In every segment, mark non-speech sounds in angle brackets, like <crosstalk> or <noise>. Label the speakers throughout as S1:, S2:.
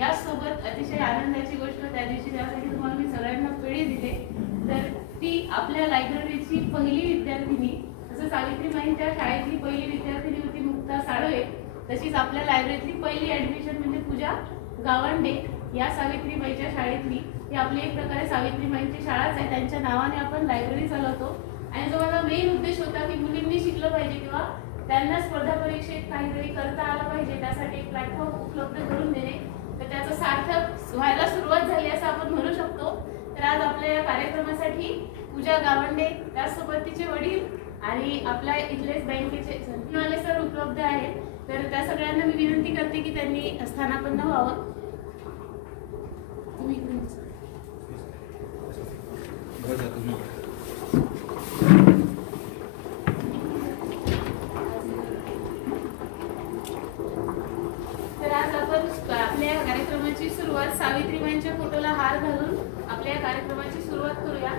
S1: याचसोबत अतिशय आनंदाची गोष्ट त्या दिवशी त्यासाठी तुम्हाला मी सगळ्यांना पेढे दिले. तर ती आपल्या लायब्ररीची पहिली विद्यार्थिनी जसं सावित्रीबाईंच्या शाळेतली पहिली विद्यार्थिनी होती मुक्ता साळवे तशीच आपल्या लायब्ररीतली पहिली ऍडमिशन म्हणजे पूजा गावंडे या सावित्रीबाईच्या शाळेतली. ही आपली एक प्रकारे सावित्रीबाईंची शाळाच आहे. त्यांच्या नावाने आपण लायब्ररी चालवतो. आणि जो माझा मेन उद्देश होता की मुलींनी शिकलं पाहिजे किंवा त्यांना स्पर्धा परीक्षेत काहीतरी करता आलं पाहिजे त्यासाठी एक प्लॅटफॉर्म उपलब्ध करून देणे. तर त्याचं सार्थक व्हायला सुरुवात झाली असं आपण म्हणू शकतो. तर आज आपल्या या कार्यक्रमासाठी पूजा गावंडे त्याचसोबत तिचे वडील आणि आपल्या इथलेच बँकेचे वाले सर उपलब्ध आहेत. तर त्या सगळ्यांना मी विनंती करते की त्यांनी स्थानापन्न व्हावं. तुम्ही इकडून बसा. तर आज आपण आपल्या या कार्यक्रमाची सुरुवात सावित्रीबाईंच्या फोटोला हार घालून आपल्या या कार्यक्रमाची सुरुवात करूया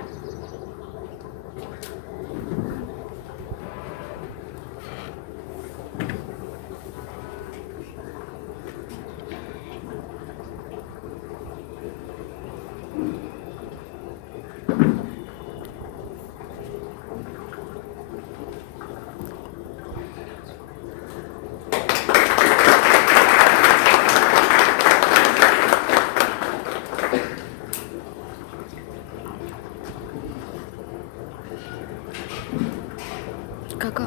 S2: काका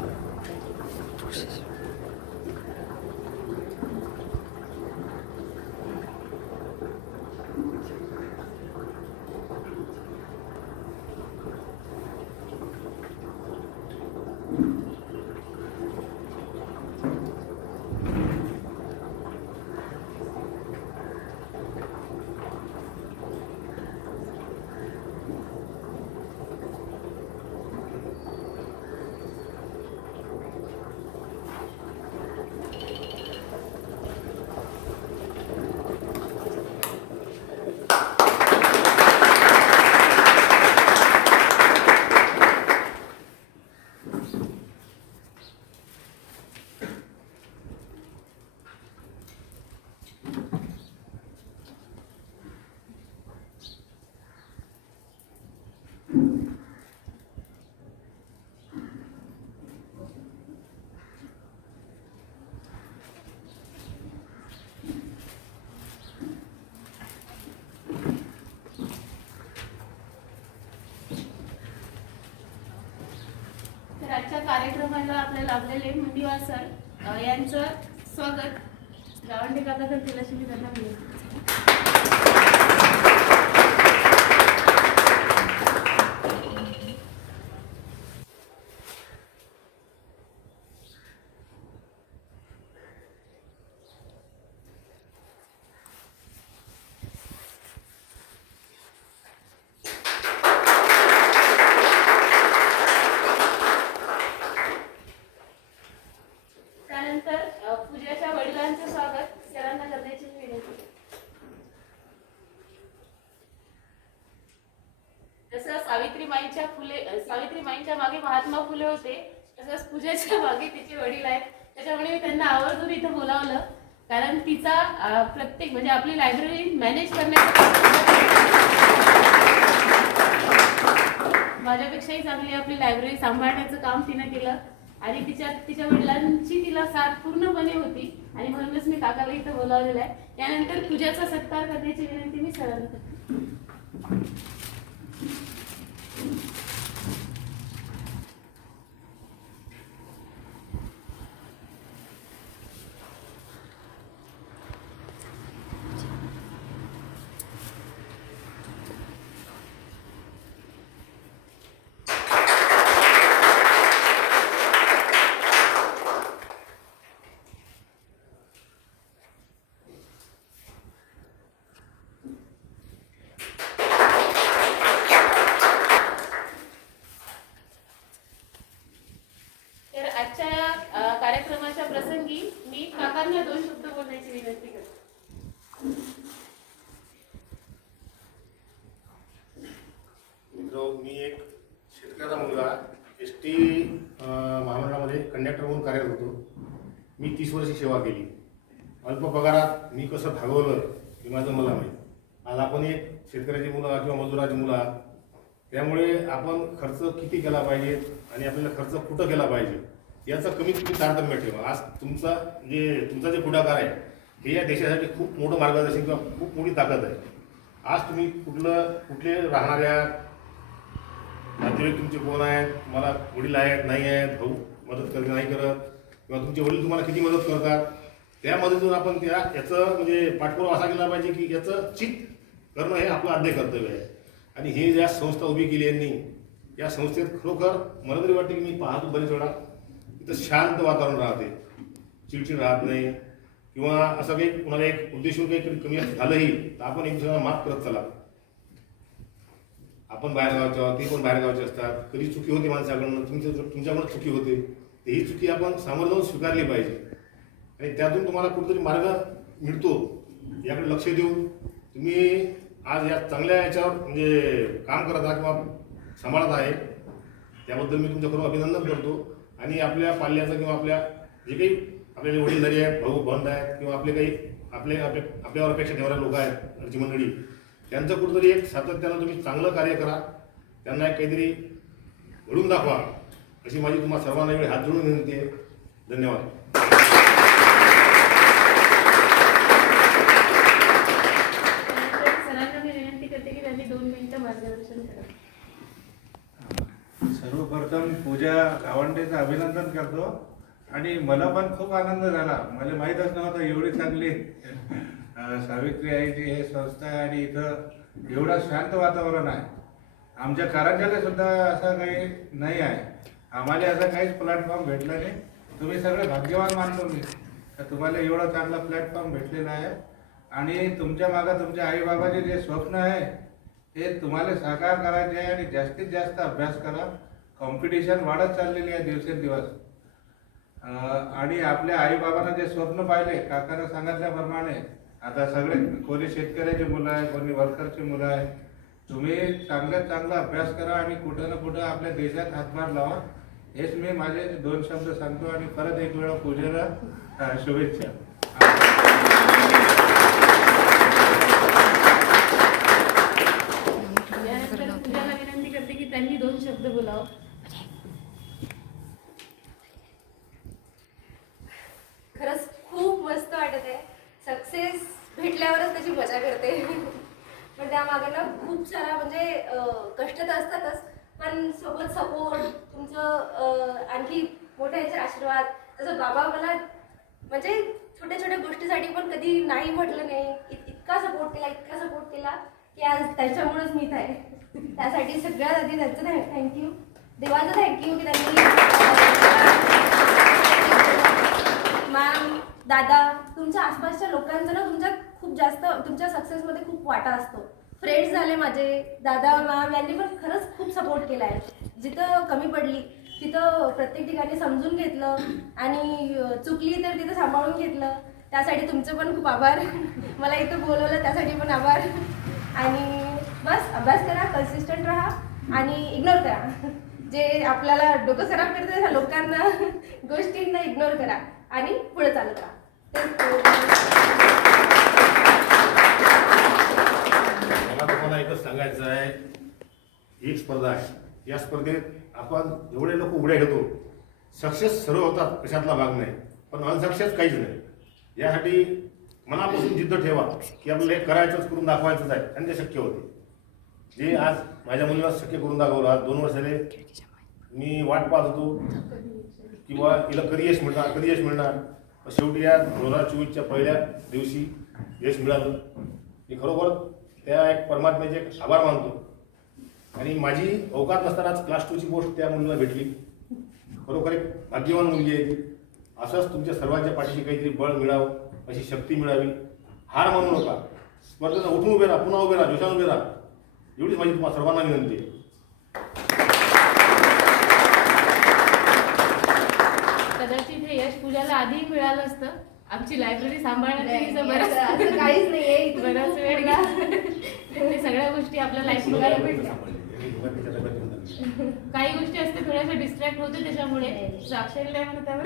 S1: तर आजच्या कार्यक्रमाला आपल्या लाभलेले मुंडीवार सर यांचं स्वागत. गावंडे काका त्यांना मिळेल मी त्यांना विनंती करते. त्यानंतर अ, पूजाच्या वडिलांचं स्वागत सरांना करण्याची मी विनंती करते. जसं सावित्रीबाईंच्या फुले सावित्रीबाईंच्या मागे महात्मा फुले होते. तसंच पूजाच्या मागे तिचे वडील आहेत. त्याच्यामुळे मी त्यांना आवर्जून इथं बोलावलं. कारण तिचा प्रत्येक म्हणजे आपली लायब्ररी मॅनेज करण्याचं माझ्यापेक्षाही चांगली आपली लायब्ररी सांभाळण्याचं काम तिनं केलं. आणि तिच्या तिच्या वडिलांची तिला साथ पूर्णपणे होती. आणि म्हणूनच मी काकाला इथं बोलावलेलं आहे. यानंतर पूजाचा सत्कार करण्याची विनंती मी सरांना करते तर आजच्या या अ, कार्यक्रमाच्या प्रसंगी मी काकांना दोन शब्द बोलण्याची विनंती करते
S3: मित्र मी एक शेतकऱ्याचा मुलगा एस टी महामंडळामध्ये कंडक्टर म्हणून कार्यरत होतो. मी तीस वर्षी सेवा केली. अल्प पगारात मी कसं भागवलं हे माझं मला माहीत. आज आपण एक शेतकऱ्याची मुलं किंवा मजुराची मुलं आहात. त्यामुळे आपण खर्च किती केला पाहिजे आणि आपल्याला खर्च कुठं केला पाहिजे याचं कमीत कमी तारतम्य ठेवा. आज तुमचा जे तुमचा जे पुढाकार आहे हे या देशासाठी खूप मोठं मार्गदर्शन किंवा खूप मोठी ताकद आहे. आज तुम्ही कुठलं कुठले राहणाऱ्या नातेवाईक तुमचे कोण आहेत मला वडील आहेत नाही आहेत भाऊ मदत करत नाही करत किंवा तुमचे वडील तुम्हाला किती मदत करतात त्या मदतीतून आपण त्या याचं म्हणजे पाठपुरावा असा केला पाहिजे की याचं चित करणं हे आपलं आद्य कर्तव्य आहे. आणि हे ज्या संस्था उभी केली यांनी या संस्थेत खरोखर मला तरी वाटते की मी पाहतो बरेच वेळा इथं शांत वातावरण राहते. चिडचिड राहत नाही. किंवा असं काही कुणाला एक उद्देशून काही कमी झालंही तर आपण एक दुसऱ्याला माफ करत चला. आपण बाहेर गावचे आहोत ते पण बाहेर गावचे असतात. कधी चुकी होते माणसाकडून तुमच्या तुमच्याकडून चुकी होते. तर ही चुकी आपण सामोरं जाऊन स्वीकारली पाहिजे. आणि त्यातून तुम्हाला कुठेतरी मार्ग मिळतो. याकडे लक्ष देऊन तुम्ही आज या चांगल्या याच्यावर म्हणजे काम करत आहात किंवा सांभाळत आहे त्याबद्दल मी तुमच्याकडून अभिनंदन करतो. आणि आपल्या पाल्याचं किंवा आपल्या जे काही आपल्याला वडीलधारी आहेत भाऊ बंध आहेत किंवा आपले काही आपले आपले आपल्यावर अपेक्षा ठेवणारे लोक आहेत घरची मंडळी त्यांचं कुठेतरी एक सातत्यानं तुम्ही चांगलं कार्य करा. त्यांना एक काहीतरी घडून दाखवा. अशी माझी तुम्हाला सर्वांना एवढी हात जोडून विनंती आहे. धन्यवाद.
S1: त्यानंतर सरांना मी विनंती करते की त्यांनी दोन मिनिटं मार्गदर्शन करा.
S2: सर्वप्रथम पूजा गावंडेचं अभिनंदन करतो. आणि मला पण खूप आनंद झाला. मला माहीतच नव्हतं एवढी चांगली. अं, सावित्री आईची हे संस्था आहे आणि इथं एवढं शांत वातावरण आहे. आमच्या कारंजाला सुद्धा असं काही नाही आहे. आम्हाला असं काहीच प्लॅटफॉर्म भेटला नाही. तुम्ही सगळे भाग्यवान मानतो मी. का तुम्हाला एवढा चांगला प्लॅटफॉर्म भेटलेला आहे. आणि तुमच्या मागं तुमच्या आईबाबाचे जे स्वप्न आहे ते तुम्हाला साकार करायचे आहे आणि जास्तीत जास्त अभ्यास करा. कॉम्पिटिशन वाढत चाललेली आहे दिवसेंदिवस. आणि आपल्या आईबाबांना जे स्वप्न पाहिले काकानं सांगितल्याप्रमाणे आता सगळे कोणी शेतकऱ्याची मुलं आहे कोणी वर्करची मुलं आहे तुम्ही चांगल्यात चांगला अभ्यास करा आणि कुठं ना कुठं आपल्या देशात हातभार लावा. हेच मी माझे दोन शब्द सांगतो आणि परत एक वेळा पूजेला शुभेच्छा
S1: यानंतर पूजाला विनंती करते की त्यांनी दोन शब्द बोलावं
S4: खरंच खूप मस्त वाटत आहे सक्सेस भेटल्यावरच त्याची मजा करते. पण त्यामागे ना खूप सारा म्हणजे कष्ट तर असतातच पण सोबत सपोर्ट तुमचं आणखी मोठे याचे आशीर्वाद तसं बाबा मला म्हणजे छोट्या छोट्या गोष्टीसाठी पण कधी नाही म्हटलं नाही इत- इतका सपोर्ट केला इतका सपोर्ट केला की आज त्याच्यामुळेच मी आहे. त्यासाठी सगळ्यात आधी त्याचं थँक्यू देवाचं थँक्यू की त्यांनी मॅम दादा तुमच्या आसपासच्या लोकांचं ना तुमच्या खूप जास्त तुमच्या सक्सेसमध्ये खूप वाटा असतो. फ्रेंड्स झाले माझे दादा मॅम यांनी पण खरंच खूप सपोर्ट केला आहे जिथं कमी पडली तिथं प्रत्येक ठिकाणी समजून घेतलं आणि चुकली तर तिथं सांभाळून घेतलं. त्यासाठी तुमचं पण खूप आभार. <laughs> मला इथं बोलवलं त्यासाठी पण आभार. आणि बस अभ्यास करा कन्सिस्टंट राहा आणि इग्नोर करा. जे आपल्याला डोकं खराब करते त्या लोकांना <laughs> गोष्टींना इग्नोर करा आणि पुढे चालत राहा
S3: मला तुम्हाला एकच सांगायचं आहे एक स्पर्धा आहे. या स्पर्धेत आपण जेवढे लोक उड्या घेतो सक्सेस सर्व होतात कशातला भाग नाही. पण अनसक्सेस काहीच नाही. यासाठी मनापासून जिद्द ठेवा की आपल्याला हे करायचंच करून दाखवायचंच आहे. आणि ते शक्य होते. जे आज माझ्या मुलीला शक्य करून दाखवलं आज दोन वर्ष झाले मी वाट पाहत होतो. किंवा तिला कधी यश मिळणार कधी यश मिळणार? शेवटी या दोन हजार चोवीसच्या पहिल्या दिवशी यश मिळालं. हे खरोखर त्या एक परमात्म्याचे एक आभार मानतो. आणि माझी अवकात नसतानाच क्लास टूची पोस्ट त्या मुलीला भेटली. खरोखर एक भाग्यवान मुलगी आहे ती. असंच तुमच्या सर्वांच्या पाठीशी काहीतरी बळ मिळावं अशी शक्ती मिळावी. हार मानू नका. स्पर्धेला उठून उभे राहा पुन्हा उभे राहा जोशान उभे राहा. एवढीच माझी तुम्हाला सर्वांना विनंती आहे.
S1: कदाचित हे यश पूजाला आधी मिळालं असतं. आमची लायब्ररी
S4: नाही,
S1: बरंच
S4: काहीच नाहीये. इथून
S1: बराच वेळ ते सगळ्या गोष्टी आपल्या भेटल्या काही गोष्टी असते थोड्याशा डिस्ट्रॅक्ट होते त्याच्यामुळे. नाही त्यावर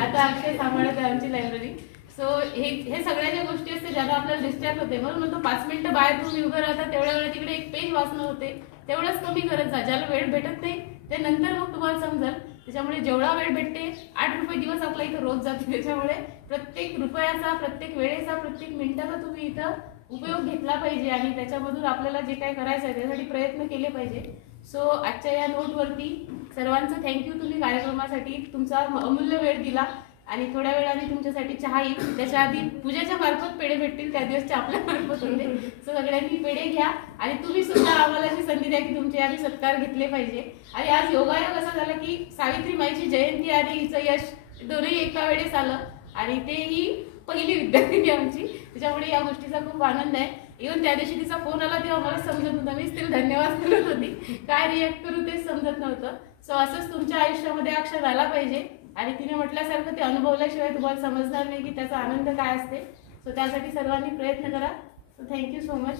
S1: आता अक्षय सांभाळत आहे आमची लायब्ररी सो हे हे सगळ्या ज्या गोष्टी असते ज्याला आपल्याला डिस्टर्ब होते म्हणून म्हणतो पाच मिनिटं बाहेर तुम्ही उभं राहता तेवढ्या वेळा तिकडे एक पेज वाचणं होते. तेवढंच कमी करत जा. ज्याला वेळ भेटत नाही ते नंतर मग तुम्हाला समजेल. त्याच्यामुळे जेवढा वेळ भेटते आठ रुपये दिवस आपला इथं रोज जातो. त्याच्यामुळे प्रत्येक रुपयाचा प्रत्येक वेळेचा प्रत्येक मिनिटाचा तुम्ही इथं उपयोग घेतला पाहिजे आणि त्याच्यामधून आपल्याला जे काय करायचं आहे त्यासाठी प्रयत्न केले पाहिजे. सो आजच्या या नोटवरती सर्वांचं थँक्यू तुम्ही कार्यक्रमासाठी तुमचा अमूल्य वेळ दिला. आणि थोड्या वेळाने तुमच्यासाठी चहा येईल. त्याच्या आधी पूजेच्या मार्फत पेढे भेटतील त्या दिवसच्या आपल्या मार्फत होते. सो सगळ्यांनी पेढे घ्या आणि तुम्ही सुद्धा आम्हाला अशी संधी द्या की तुमचे आधी सत्कार घेतले पाहिजे. आणि आज योगायोग असा झाला की सावित्री माईची जयंती आणि हिचं यश दोन्ही एका वेळेस आलं. आणि तेही पहिली विद्यार्थिनी आमची. त्याच्यामुळे या गोष्टीचा खूप आनंद आहे. इव्हन त्या दिवशी तिचा फोन आला तेव्हा मला समजत नव्हतं. मीच तिला धन्यवाद करत होती. काय रिॲक्ट करू तेच समजत नव्हतं. सो असंच तुमच्या आयुष्यामध्ये अक्षर आला पाहिजे. आणि तिने म्हटल्यासारखं ते अनुभवल्याशिवाय तुम्हाला समजणार नाही की त्याचा आनंद काय असते. सो त्यासाठी सर्वांनी प्रयत्न करा. So thank you so much